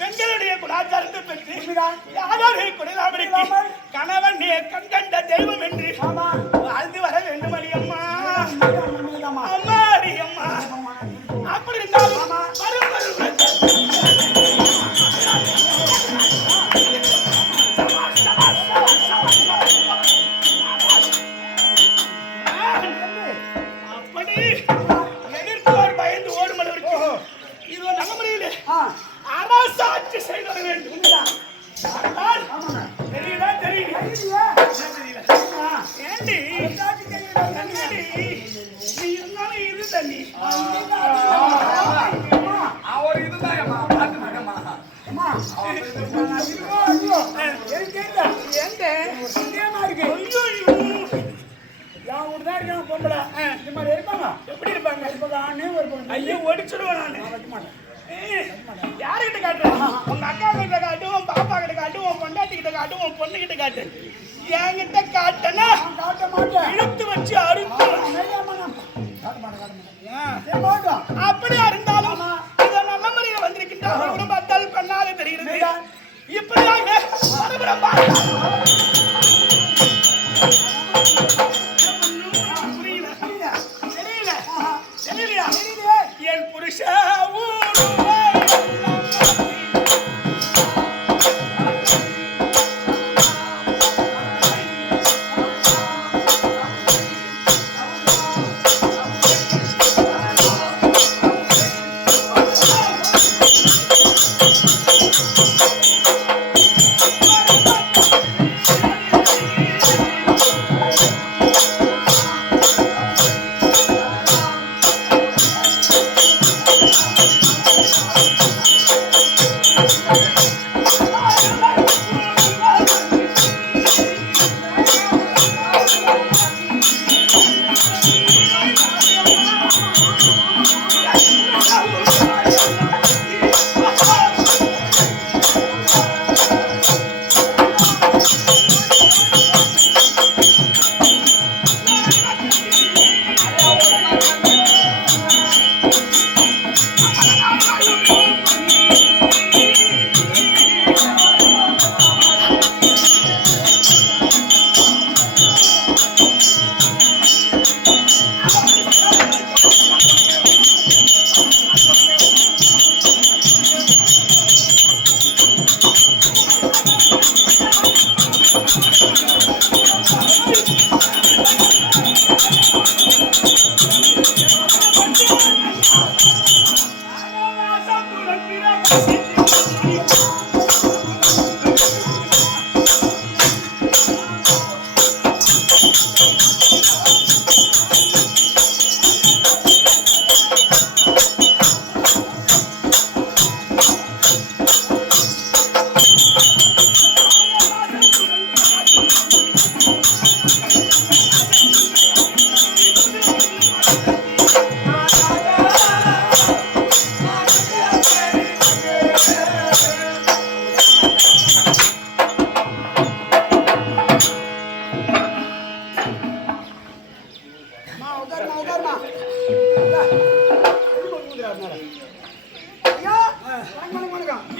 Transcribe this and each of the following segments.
பெண்களுடைய குலாச்சாரத்தை பற்றி யாரும் குறையாம கணவன் கண்கண்ட தெய்வம் என்று வாழ்ந்து வர வேண்டும் அடியம்மா. அம்மா அடியம்மா அப்படி இருந்தாலும் வரும் அப்படி எதிர்ப்போர் பயந்து ஓடும் அளவிற்கு இது நம்ப முடியல. அரசாட்சி செய்து வர வேண்டும். தெரியல தெரியல ஏண்டி நீ இருந்தாலும் இது தண்ணி அவர் இதுதான் எப்படி இருப்பாங்க? ஐயோ ஒடிச்சிடுவேன் நான். யாருக்கிட்ட காட்டுறேன்? உங்க அக்கா கிட்ட காட்டு, உன் பாப்பா கிட்ட காட்டு, உன் பொண்டாட்டி கிட்ட காட்டு, உன் பொண்ணு கிட்ட காட்டு. என்கிட்ட காட்டனா காட்ட மாட்டேன். இழுத்து வச்சு அறுத்து அப்படியா இருந்தாலும் இதை நல்ல முறையில் வந்திருக்கின்ற குடும்பத்தால் கண்ணாக தெரிகிறது. இப்படியாக என் புருஷ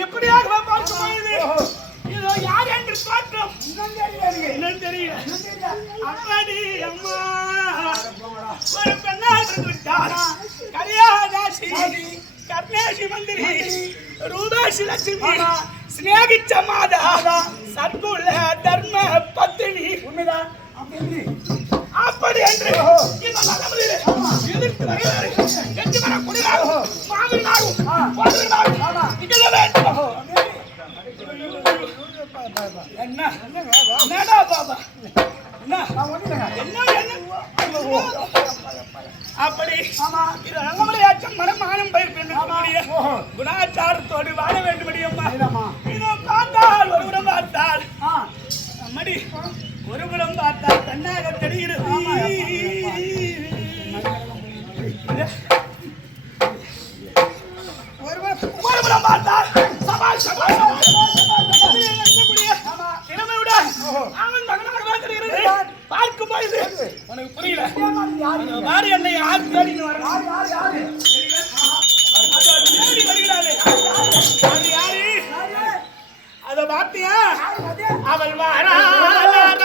எப்படியாக பார்க்க இதோ யார் என்று பார்த்தோம் என்னன்னு தெரியல. அம்மாடி அம்மா ஒரு பெண்ணால் விட்டார். கரியாதாசி கர்ணேசி மந்திரி ரூபேஷி லட்சுமி ஸ்நேகிச்ச மாதா சர்க்குல தர்ம பத்தினி உண்மைதான் அப்படி என்று எதிர்த்து வருகிறார். எட்டு மர குடியாகும் மாமினாகும் போதினாகும் இகழ வேண்டும். என்ன என்னடா பாபா அப்படி இது நல்லமலையாச்சும் மனமானம் பயிர் பெண்ணுடைய குணாச்சாரத்தோடு வாழ வேண்டும்படியம்மா. இதோ பார்த்தால் ஒருபுறம் பார்த்தால் அம்மடி ஒருபுறம் பார்த்தால் கண்ணாக தெரிகிறது. ஒருபுறம் பார்த்தால் சபாஷ் சபாஷ் திறமையுடன் அவன் மகனாகதான் தெரிகிறது. பார்க்கும் போது உனக்கு புரியல. மாறி என்னை யார் தேடின்னு வர அவள் வாராத